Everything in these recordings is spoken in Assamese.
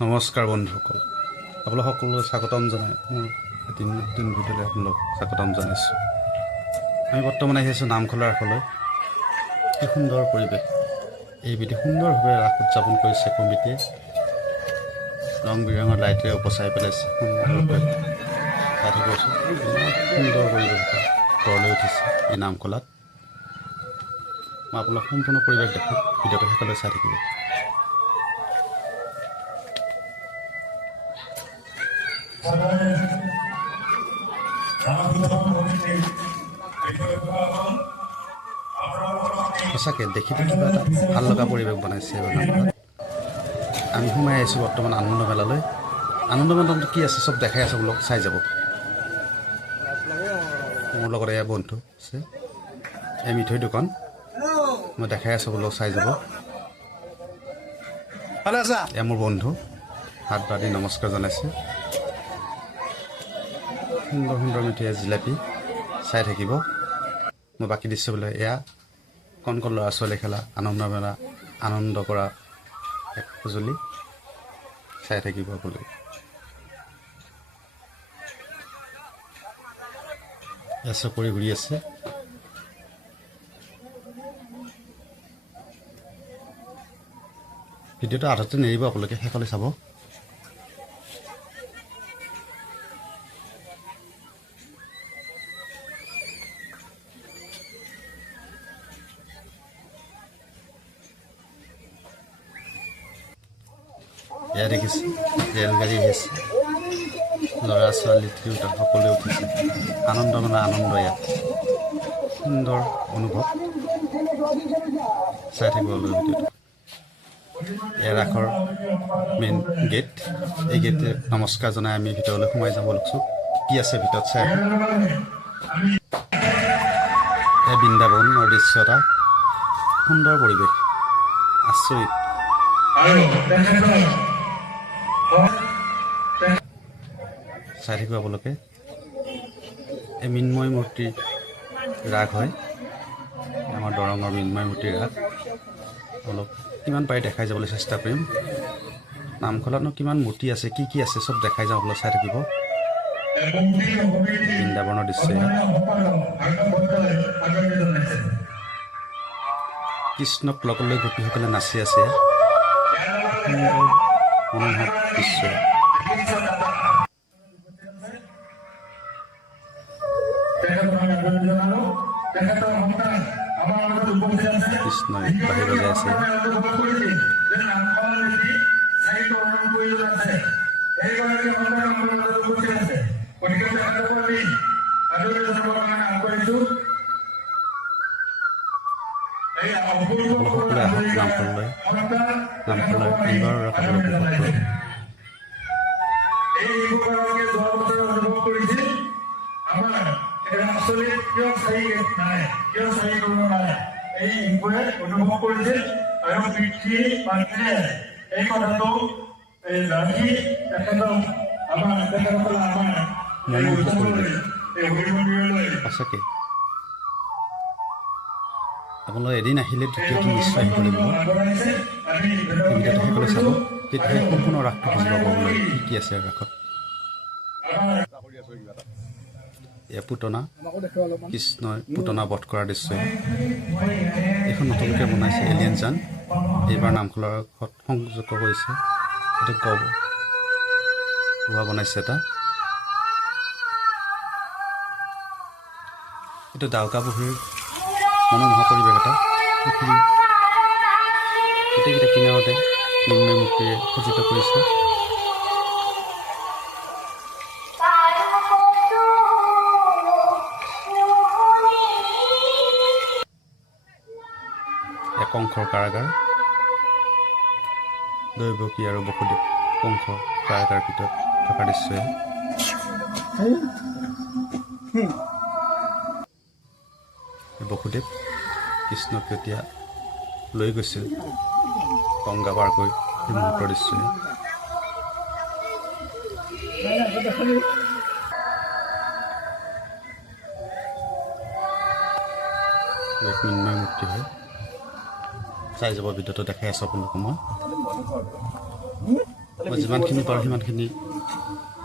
নমস্কাৰ বন্ধুসকল, আপোনালোক সকলোকে স্বাগতম জনাই মোৰ এটি নতুন ভিডিঅ'লৈ আপোনালোক স্বাগতম জনাইছোঁ। আমি বৰ্তমান আহি আছোঁ নামখলাৰ ৰাসলৈ। কি সুন্দৰ পৰিৱেশ, এই বিধি সুন্দৰভাৱে ৰাস উদযাপন কৰিছে কমিটিয়ে। ৰং বিৰঙৰ লাইটেৰে উপচাই পেলাইছে সুন্দৰকৈ। চাই থাকিবচোন, সুন্দৰ পৰিৱেশ এটা গঢ় লৈ উঠিছে এই নামখলাত। মই আপোনালোক সম্পূৰ্ণ পৰিৱেশ দেখাম, ভিডিঅ'টো শেষলৈ চাই থাকিব। সঁচাকৈ দেখি কিবা এটা ভাল লগা পৰিৱেশ বনাইছে এইবাৰ নামখলাত। আমি সোমাই আহিছোঁ বৰ্তমান আনন্দ মেলালৈ। আনন্দ মেলাত কি আছে চব দেখাই আছোঁ, বোলক চাই যাব। মোৰ লগত এয়া বন্ধু আছে, এই মিঠৈ দোকান মই দেখাই আছোঁ, বোলক চাই যাব। এয়া মোৰ বন্ধু, হাত বান্ধি নমস্কাৰ জনাইছে। সুন্দৰ সুন্দৰ মিঠৈ জিলাপি চাই থাকিব। মই বাকী দিছোঁ বোলে এয়া কণ কণ ল'ৰা ছোৱালী খেলা আনন্দ মেলা, আনন্দ কৰা এক সঁজুলি, চাই থাকিব বোলে। এয়া চকৰি ঘূৰি আছে। ভিডিঅ'টো আধাতে নেৰিব, আপোনালোকে শেষলৈ চাব। এয়া দেখিছে ৰেলগাড়ী আহিছে, ল'ৰা ছোৱালী তিৰোতা সকলোৱে উঠিছে। আনন্দ মানে আনন্দ, ইয়াত সুন্দৰ অনুভৱ, চাই থাকিব লাগিব ভিডিঅ'টো। এয়া ৰাসৰ মেইন গেট, এই গেটে নমস্কাৰ জনাই আমি ভিতৰলৈ সোমাই যাব লাগিছোঁ। কি আছে ভিতৰত চাই। এই বৃন্দাবনৰ দৃশ্য এটা, সুন্দৰ পৰিৱেশ, আচৰিত। চাই থাকিব আপোনালোকে। এই মৃন্ময় মূৰ্তিৰ ৰাগ হয়, আমাৰ দৰঙৰ মৃন্ময় মূৰ্তিৰ ৰাগ। অলপ কিমান পাৰি দেখাই যাবলৈ চেষ্টা কৰিম। নামখলাতনো কিমান মূৰ্তি আছে, কি কি আছে চব দেখাই যাওঁ, আপোনালোক চাই থাকিব। বৃন্দাবনৰ দৃশ্য, কৃষ্ণক লগলৈ গোপীসকলে নাচি আছে। সুন্দৰ মনোমোহক দৃশ্য। কৃষ্ণই বাহি বজাই আছে। সকলোৱে আহক নামখলালৈ, নামখলাৰ এইবাৰৰ ৰাস আপোনালোক উপভোগ কৰক। অনুভৱ কৰিছিল আৰু পিতৃ মাতৃয়ে এই কথাটো ৰাখি তেখেতক আমাৰ সঁচাকৈ আপোনালোকে এদিন আহিলে দ্বিতীয়টো নিশ্চয় আহিব লাগিব। সকলোৱে চাব, তেতিয়াহে সম্পূৰ্ণ ৰাসটো বুজিব পাবলৈ কি কি আছে ৰাসত। এয়া পুতনা, কৃষ্ণই পুতনা বধ কৰাৰ দৃশ্য। এইখন নতুনকৈ বনাইছে এলিয়েন যান, এইবাৰ নামখলাৰ সংযোগ কৰিছে। এইটো গুহা বনাইছে এটা। এইটো ডাউকা পুখুৰীৰ মনোমোহা পৰিৱেশ এটা। পুখুৰী গোটেইকেইটা কিনাৰতে মৃন্ময় মূৰ্তিৰে সজ্জিত কৰিছে। কংসৰ কাৰাগাৰ, দৈৱকী আৰু বসুদেৱ কংস কাৰাগাৰ ভিতৰত থকা দৃশ্যই। বসুদেৱ কৃষ্ণক তেতিয়া লৈ গৈছিল গংগা পাৰকৈ, সেই মুহূৰ্তৰ দৃশ্যই। এক মৃন্ময় মূৰ্তি হয়, চাই যাব ভিডিঅ'টো দেখাই আছোঁ আপোনালোকক মই। মই যিমানখিনি পাৰোঁ সিমানখিনি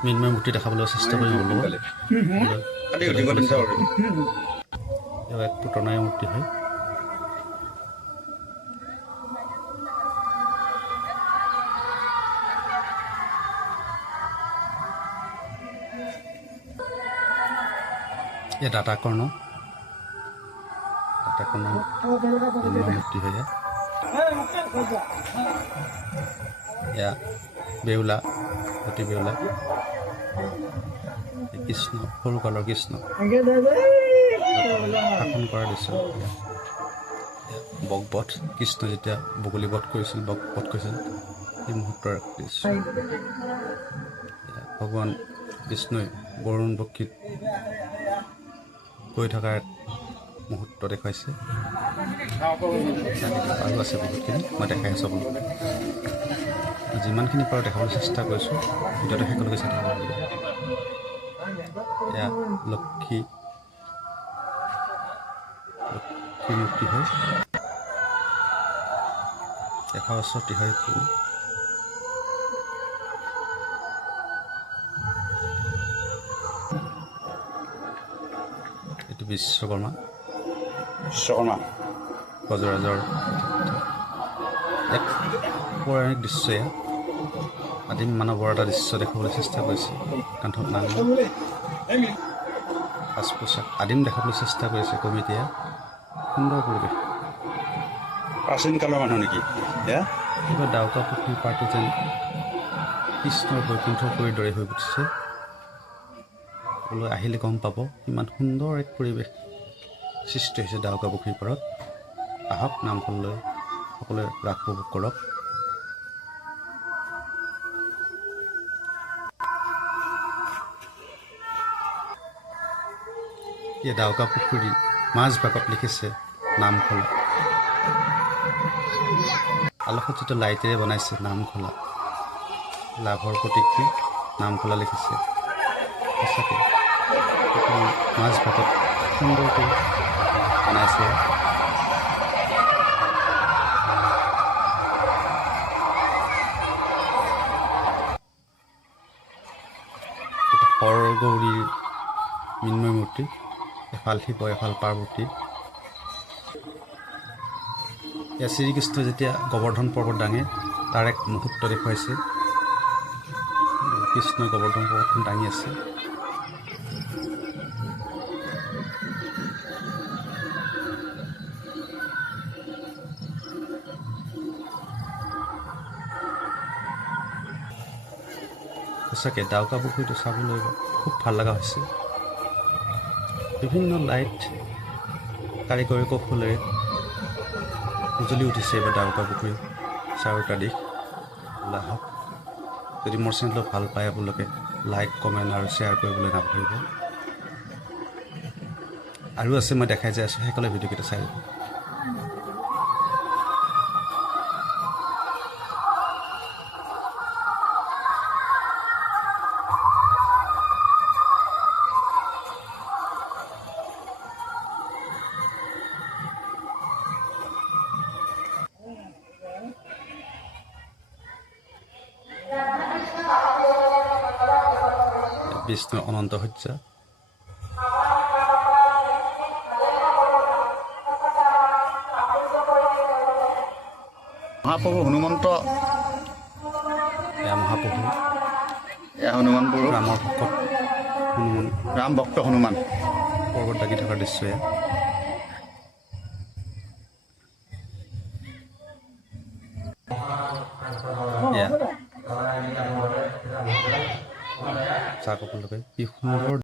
মৃন্ময় মূৰ্তি দেখাবলৈ চেষ্টা কৰিম আপোনালোকক। এয়া এক পুতনাই মূৰ্তি হয়। এয়া দাতা কৰ্ণ মূৰ্তি হয়। এয়া বেউলা সতী বেউলা, কৃষ্ণ সৰু কালৰ কৃষ্ণ শাসন কৰাৰ দৃশ্য। বকবধ কৃষ্ণ যেতিয়া বগলী বধ কৰিছিল সেই মুহূৰ্তৰ দৃশ্য। ভগৱান কৃষ্ণই বৰুণ বক্ষীত গৈ থকাৰ মুহূৰ্ত দেখুৱাইছে। আৰু আছে বহুতখিনি মই দেখাই আছোঁ আপোনালোকক। যিমানখিনি পাৰোঁ দেখাবলৈ চেষ্টা কৰিছোঁ, ভিডিঅ'টো শেষলৈকে চাই থাকিব লাগিব। এয়া লক্ষী মূৰ্তি হয়। দেখা পাচ্ছ ত্ৰিশাৰী ফুল। এইটো বিশ্বকৰ্মা গজৰাজৰ এক পৌৰাণিক দৃশ্য। এয়া আদিম মানৱৰ এটা দৃশ্য দেখাবলৈ চেষ্টা কৰিছে। কান্ধত নাঙল, সাজ পোছাক আদিম দেখাবলৈ চেষ্টা কৰিছে কমিটিয়ে। সুন্দৰ পৰিৱেশ। প্ৰাচীন কালৰ মানুহ নেকি? কিবা ডাউকা পুখুৰী পাৰটো যেন কৃষ্ণৰ বৈকুণ্ঠ পুৰীৰ দৰে হৈ উঠিছে। সকলোৱে আহিলে গম পাব ইমান সুন্দৰ এক পৰিৱেশ সৃষ্টি হৈছে ডাউকা পুখুৰীৰ পাৰত। আহক নামঘৰলৈ সকলোৱে ৰাস উপভোগ কৰক। এই ডাউকা পুখুৰীৰ মাজভাগত লিখিছে নামখলা। আলোকসজ্জিত লাইটেৰে বনাইছে নামখলা। লাভৰ প্ৰতীকটি নামখলা লিখিছে। সঁচাকৈ মাজভাগত সুন্দৰকৈ বনাইছে। হৰগৌৰীৰ মৃন্ময় মূৰ্তি, এফাল শিৱ এফাল পাৰ্বতী। এয়া শ্ৰীকৃষ্ণ যেতিয়া গোৱৰ্ধন পৰ্বত দাঙে তাৰ এক মুহূৰ্ত দেখুৱাইছে। কৃষ্ণই গোৱৰ্ধন পৰ্বতখন দাঙি আছে। সঁচাকৈ ডাউকা পুখুৰীটো চাবলৈ খুব ভাল লগা হৈছে। বিভিন্ন লাইট কাৰিকৰী কৌশলেৰে উজ্বলি উঠিছে এইবাৰ ডাউকা পুখুৰী চাৰিওটা দিশ। আহক, যদি মোৰ চেনেলটো ভাল পায় আপোনালোকে লাইক কমেণ্ট আৰু শ্বেয়াৰ কৰিবলৈ নাপাহৰিব। আৰু আছে মই দেখাই যাই আছোঁ, সেইকাৰণে ভিডিঅ'কেইটা চাই ল'ব। বিষ্ণুৰ অনন্ত শয্যা। মহাপ্ৰভু হনুমন্ত, এয়া মহাপ্ৰভু, এয়া হনুমান প্ৰভু, ৰামৰ ভকত হনুমান, ৰাম ভক্ত হনুমান পৰ্বত দাগি থকাৰ দৃশ্য। এয়া চাওক আপোনালোকে কি সুন্দৰ